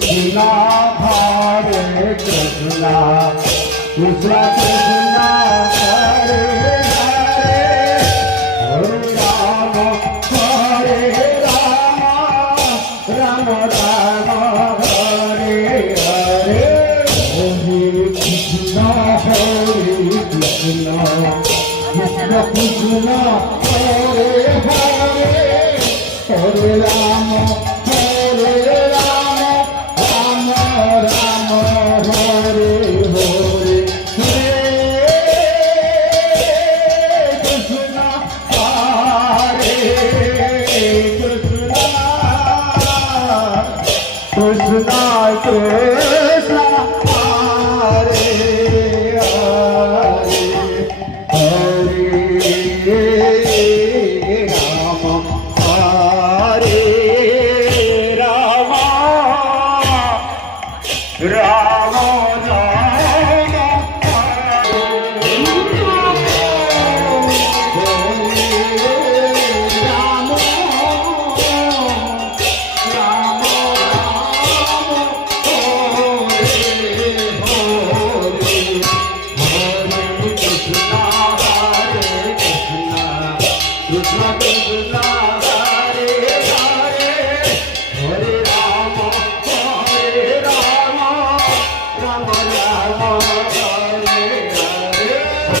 Krishna Hare Krishna Krishna Krishna Hare Hare Hare Rama Hare Rama Rama Rama Hare Hare Hare Krishna Hare Krishna Krishna Krishna Hare Hare Hare Rama Hare Rama Rama Rama Hare Hare Hare Krishna Hare Krishna Krishna Krishna